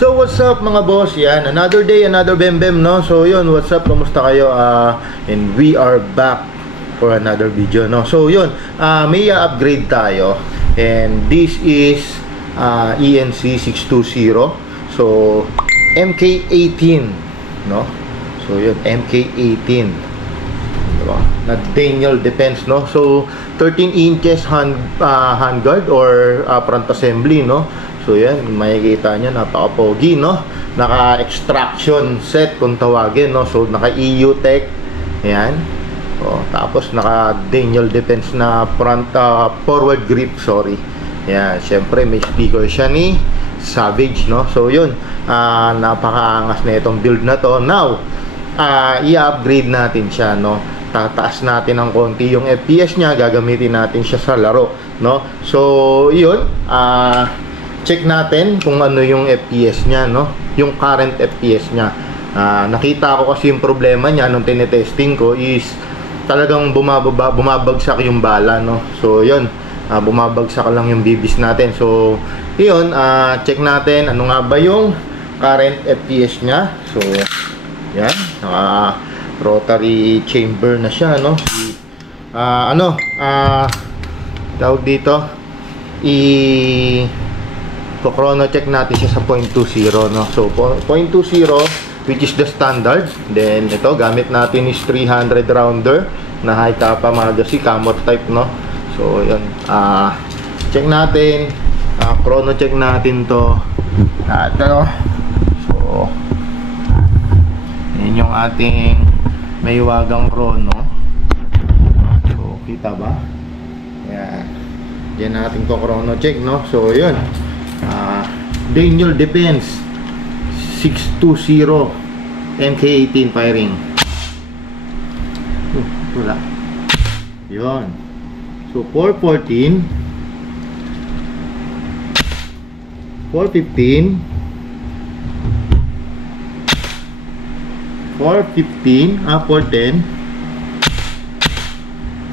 So what's up mga boss? Yan, another day, another bembem, no? So yun, what's up? Kamusta kayo? And we are back for another video, no? So yun, may upgrade tayo. And this is ENC 620. So MK18, no? So yun, MK18, diba? Na Daniel Defense, no? So 13 inches handguard or front assembly, no? So yan, makikita nyo, napaka-pogi, no? Naka-extraction set kung tawagin, no? So naka-EU Tech, yan. O, tapos naka-Daniel Defense na front, forward grip, sorry. Yan, syempre may speaker siya ni Savage, no? So yun, napaka-angas na itong build na to. Now, i-upgrade natin siya, no? Tataas natin ng konti yung FPS niya, gagamitin natin siya sa laro, no? So yun, check natin kung ano yung FPS niya, no? Yung current FPS niya. Nakita ko kasi yung problema niya nung tinetesting ko is talagang bumabagsak yung bala, no? So yun, bumabagsak lang yung bibis natin. So yun, check natin ano nga ba yung current FPS niya. So yan, rotary chamber na siya, no? Tawag dito, chrono check natin siya sa 0.20, no? So 0.20, which is the standard. Then ito, gamit natin is 300 rounder na high kappa magazine, camera type, no? So yun, check natin, chrono check natin to. Ito, so yun yung ating may wagang chrono. So kita ba? Yan, diyan natin to chrono check, no? So yun, Daniel Defense 620 MK18 firing. Wala. Yun. So 414, 415, 410.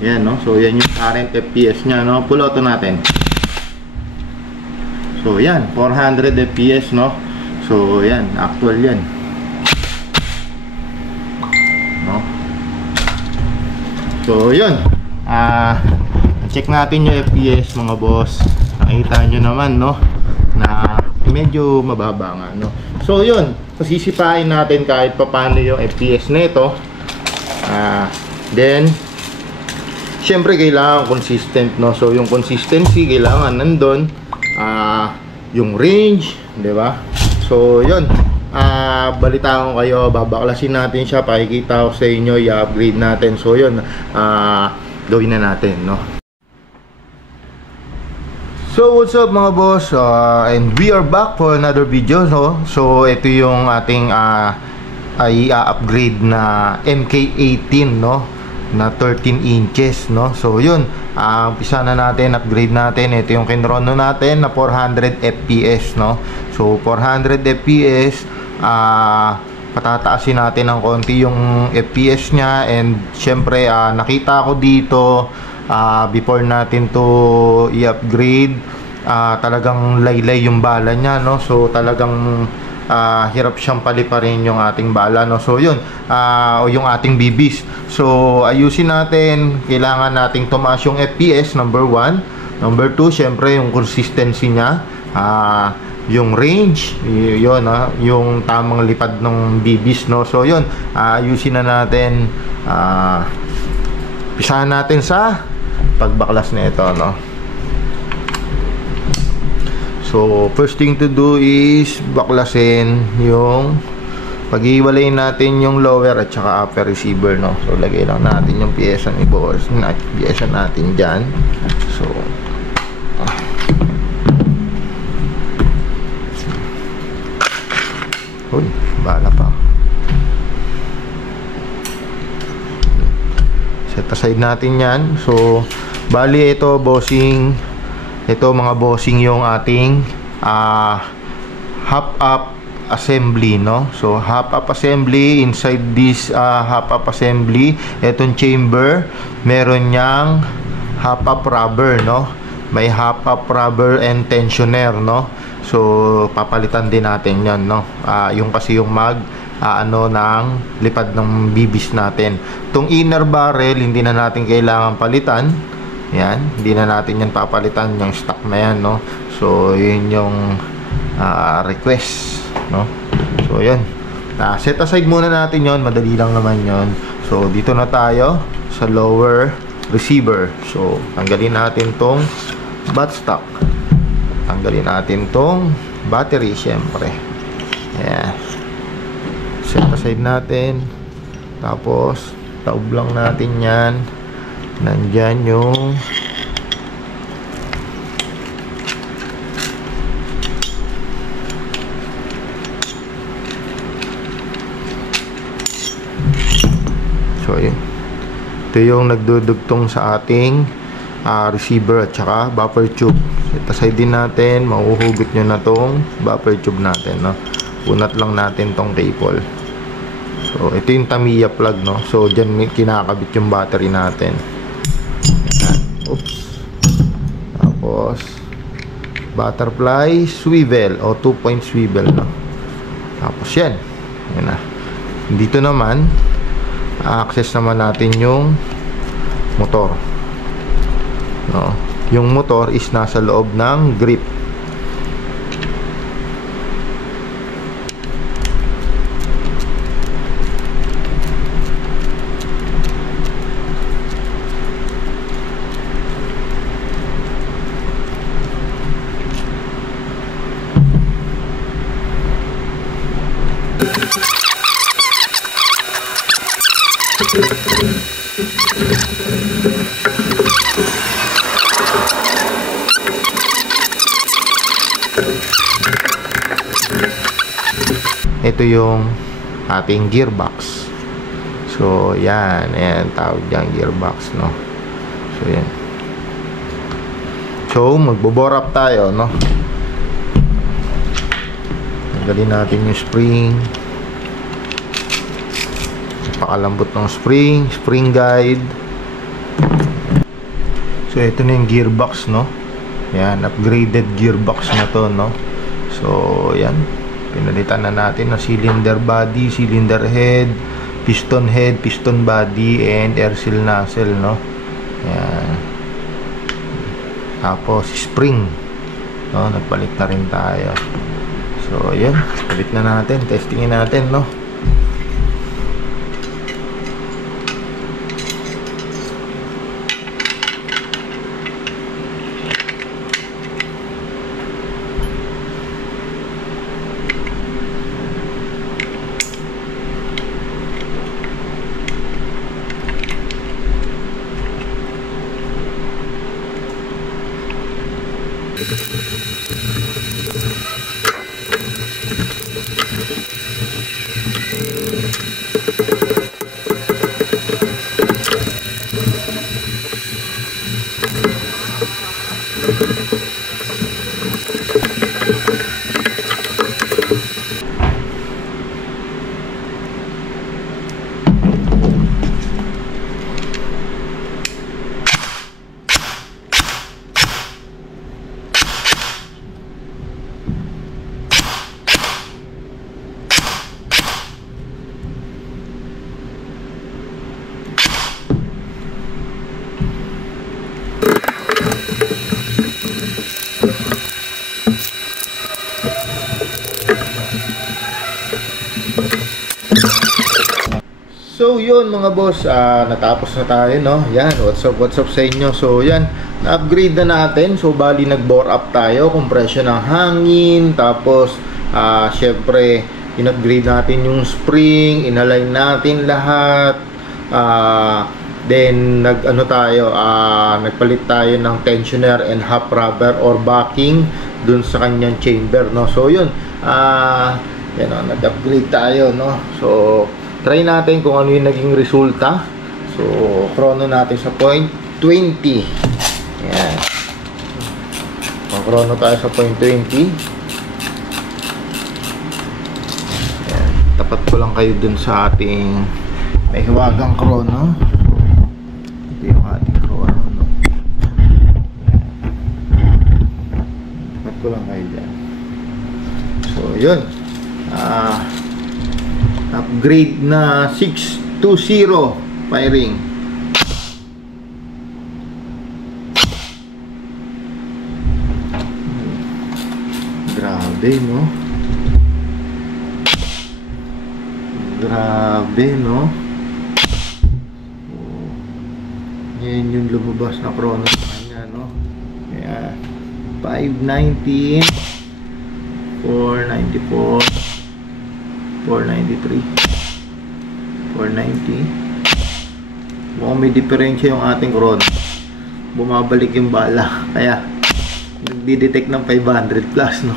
Yan, no? So yan yung current FPS nya, no? Pull auto natin. So yan, 400 FPS, no? So yan, actual yan, no? So yun, check natin yung FPS mga boss. Nakita nyo naman, no, na medyo mababa nga, no? So yun, pasisipain natin kahit paano yung FPS nito. Then syempre kailangan consistent, no? So yung consistency kailangan nandun, yung range, di ba? So yun, balitaan ko kayo, babaklasin natin siya, pakikita ko sa inyo, i-upgrade natin. So yun, gawin na natin, no? So what's up mga boss, and we are back for another video, no? So ito yung ating i-upgrade na MK18, no, na 13 inches, no? So yun, umpisa na natin, upgrade natin. Ito yung kinrono natin na 400 FPS, no? So 400 FPS, patataasin natin ng konti yung FPS nya. And syempre, nakita ko dito, before natin to i-upgrade, talagang laylay yung bala nya, no? So talagang hirap siyang paliparin yung ating bala, no? So yun, o yung ating bibis. So ayusin natin, kailangan nating tumaas yung FPS, number 1. Number 2, syempre yung consistency nya, yung range, yun, yung tamang lipad ng bibis, no? So yun, ayusin na natin. Pisahan natin sa pagbaklas na ito, no? So first thing to do is baklasin yung, pag-iwalayin natin yung lower at saka upper receiver, no? So lagay lang natin yung piyesa ni boss, piyesa natin dyan. So uy, bala pa. Set aside natin yan. So bali ito bossing, ito mga bossing yung ating half-up assembly, no? So half-up assembly. Inside this half-up assembly, itong chamber, meron niyang half-up rubber, no? May half-up rubber and tensioner, no? So papalitan din natin 'yan, no. Yung kasi yung ng lipad ng bibis natin. Tong inner barrel hindi na natin kailangan palitan. Yan, hindi na natin yan papalitan, yung stock na yan, no. So yun yung request, no. So yan, set aside muna natin yon, madali lang naman yon. So dito na tayo sa lower receiver. So tanggalin natin tong buttstock, tanggalin natin tong battery syempre. Yan, set aside natin, tapos taob lang natin yan. Nandyan yung so yun, ito yung nagdudugtong sa ating receiver at saka buffer tube. Set aside din natin, mahuhugot nyo na tong buffer tube natin, no? Unat lang natin tong cable. So ito yung Tamiya plug, no? So dyan kinakabit yung battery natin. Oops. Tapos butterfly swivel o 2-point swivel, no? Tapos yan. Yan na. Dito naman access naman natin yung motor, no? Yung motor is nasa loob ng grip. Ito yung ating gearbox. So yan, tawag dyan gearbox, no? So yan. So magbo-bore up tayo, no? Tanggalin natin yung spring. Napakalambot ng spring guide. So ito na yung gearbox, no? Yan, upgraded gearbox na to, no? So yan, pinalitan na natin ng cylinder body, cylinder head, piston body, and air seal nozzle, no? Yan. Tapos spring, no? Nagpalit na rin tayo. So yan, palit na natin, testingin natin, no? So yun mga boss, natapos na tayo, no? Yan, what's up sa inyo. So yan, na-upgrade na natin. So bali nag-bore up tayo, compression ng hangin. Tapos syempre in-upgrade natin yung spring, in-align natin lahat. Then nagpalit tayo ng tensioner and half rubber or backing dun sa kanyang chamber, no? So yun, yan, nag-upgrade tayo, no? So try natin kung ano yung naging resulta. So chrono natin sa 0.20. Yan, chrono tayo sa 0.20. Yan, tapat ko lang kayo dun sa ating may hiwagang chrono. Ito yung ating chrono, no? Tapat ko lang kayo dyan. yun. Upgrade na 620 firing. Grabe, no? Grabe, no? Yan yung lumabas na chrono sa kanya, no? Kaya 519, 494, 493, 490. Mukhang may diferensya yung ating chrono. Bumabalik yung bala. Kaya nagdi-detect ng 500 plus, no?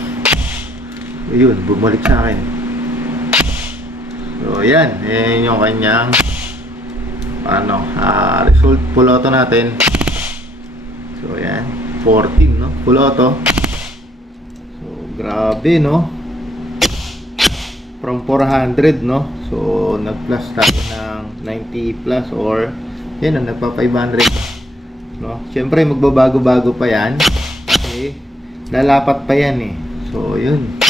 Ayun, bumalik sa akin. So, yan. Yan yung kanyang result. Full auto natin. So, yan. 14, no? Full auto. So, grabe, no? From 400, no? So, nag-plus tayo ng 90 plus or yan, nagpa 500, no? Siyempre, magbabago-bago pa yan. Okay? Lalapat pa yan, eh. So, yun.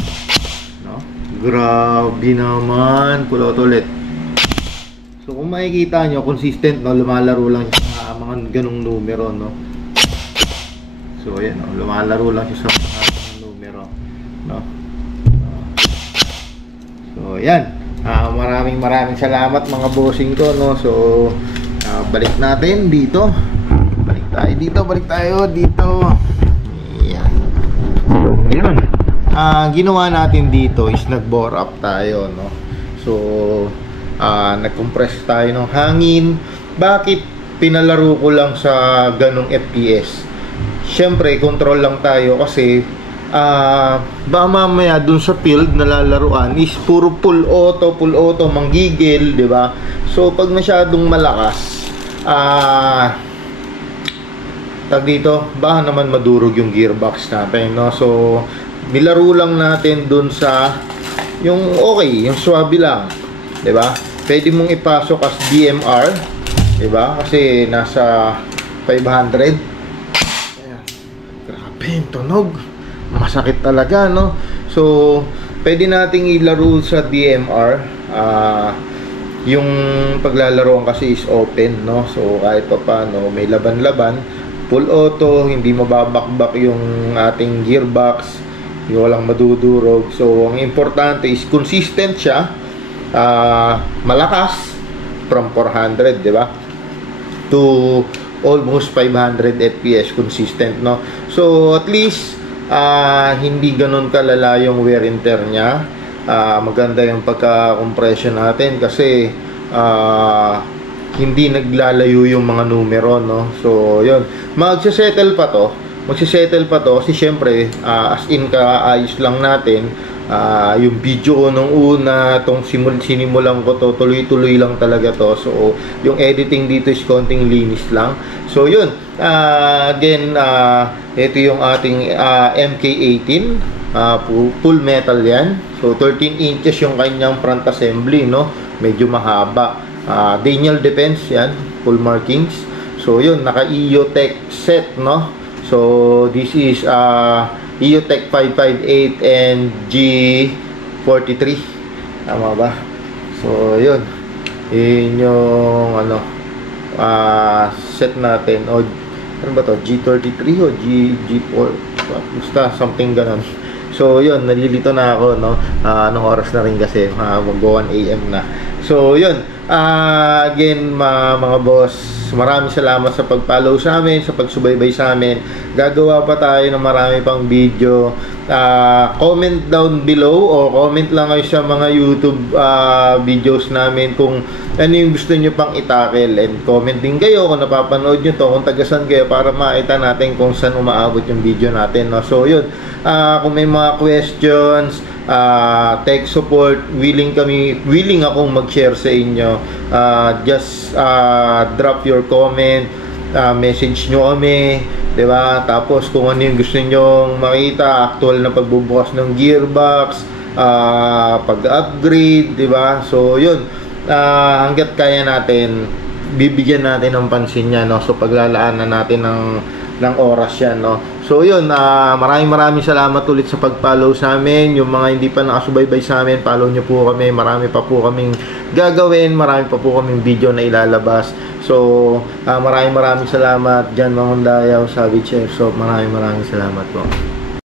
No? Grabe naman. Full auto ulit. So, kung makikita nyo, consistent, no? Lumalaro lang siya sa mga ganong numero, no? So, yan, no? Lumalaro lang siya sa mga numero, no? So, yan. Maraming salamat mga bossing ko, no? So, balik natin dito. Balik tayo dito. Yan. So, yun. Ginawa natin dito is nag-bore up tayo, no? So, nag-compress tayo ng hangin. Bakit pinalaro ko lang sa ganong FPS? Siyempre, control lang tayo kasi baka mamaya dun sa field na lalaruan is puro full auto, manggigil, di ba? So, pag masyadong malakas, tag dito, baka naman madurog yung gearbox natin, no? So, nilaro lang natin dun sa yung okay, yung swabe lang, di ba? Pwede mong ipasok as DMR, di ba? Kasi nasa 500. Ayan. Grabe yung tunog. Masakit talaga, no? So, pwede nating ilaro sa DMR. Yung paglalaroan kasi is open, no? So, kahit pa paano, may laban-laban. Full auto, hindi mababakbak yung ating gearbox. Walang madudurog. So, ang importante is consistent siya. Malakas from 400, di ba? To almost 500 FPS consistent, no? So, at least hindi ganun kalala yung wear and tear niya. Maganda yung pagka-compression natin kasi hindi naglalayo yung mga numero, no? So, yun. Magsisettle pa to kasi syempre, as in kaayos lang natin. Yung video ko nung una, tong sinimulan ko to, tuloy-tuloy lang talaga to. So, yung editing dito is konting linis lang. So, yun. Again, ito yung ating MK18. Full metal yan. So, 13 inches yung kanyang front assembly, no? Medyo mahaba. Daniel Defense yan. Full markings. So, yun. Naka-EOTech set, no? So, this is EOTech 558 and G43. Tama ba? So, yun. Yun yung set natin. O, ano ba to? G33 o G4? Basta, something ganon. So, yun. Nalilito na ako, no? Anong oras na rin kasi? Mag-1 AM na. So, yun. Again, mga boss, maraming salamat sa pag-follow sa amin, sa pagsubaybay sa amin. Gagawa pa tayo ng marami pang video. Comment down below o comment lang kayo sa mga YouTube videos namin kung ano yung gusto nyo pang itakel. And comment din kayo kung napapanood nyo to, kung tagasan kayo para makita natin kung saan umaabot yung video natin, no? So, yun. Kung may mga questions, tech support, willing akong mag-share sa inyo. Just drop your comment, message nyo kami, diba? Tapos kung ano yung gusto nyo makita, actual na pagbubukas ng gearbox, pag-upgrade, diba? So, yun. Hanggat kaya natin, bibigyan natin ng pansin niya, no? So, paglalaanan natin ng ng oras yan, no? So yun, maraming salamat ulit sa pag-follow sa amin. Yung mga hindi pa nakasubaybay sa amin, follow nyo po kami. Marami pa po kaming gagawin, marami pa po kaming video na ilalabas. So maraming salamat Jan Mangundayaw, Savage Airsoft. Maraming salamat po.